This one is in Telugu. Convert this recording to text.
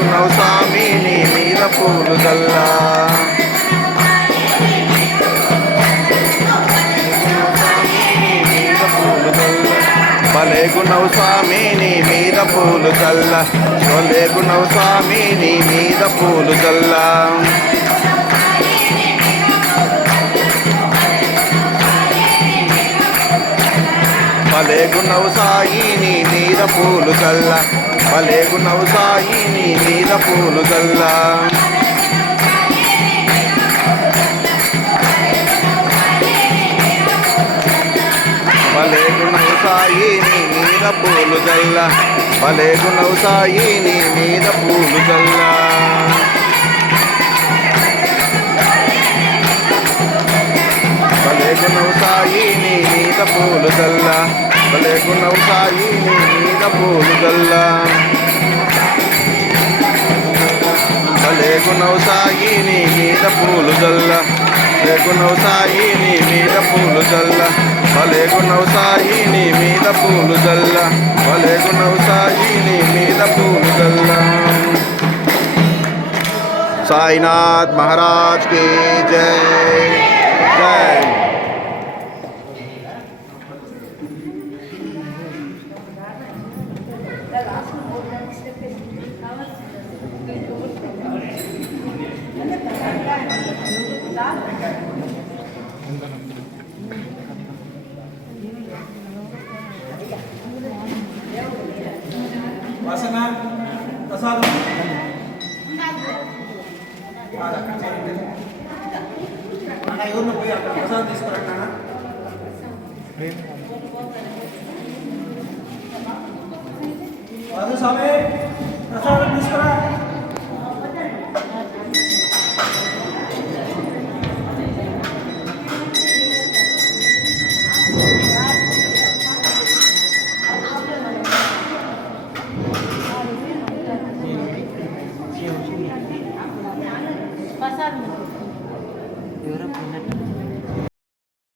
భలేగున్నావు స్వామి నీ మీద పూలు జల్లా భలేగున్నావు స్వామి నీ మీద పూలు జల్ల భలేగున్నావు స్వామి నీ మీద పూలు జల్ల భలేగున్నావు సాయి నీ మీద పూలు జల్ల భలేగున్నావు సాయి నీ మీద పూలు జల్ల భలేగున్నావు సాయి నీ మీద పూలు జల్ల భలేగున్నావు సాయి నీ మీద పూలు జల్ల భలేగున్నావు సాయి నీ మీద పూలు జల్ల భలేగున్నావు సాయి నీ మీద పూలు జల్ల భలేగున్నావు సాయి నీ మీద పూలు జల్ల భలేగున్నావు సాయి నీ మీద పూలు జల్ల భలేగున్నావు సాయి నీ మీద పూలు జల్ల భలేగున్నావు సాయి నీ మీద పూలు జల్ల సాయినాథ్ మహారాజ్ की जय जय వాసన ప్రసాదం అన్న ఎవరిని పోయి అక్కడ ప్రసాదం తీసుకురండి అన్న స్వామి ప్రసాదం తీసుకురా Pasar.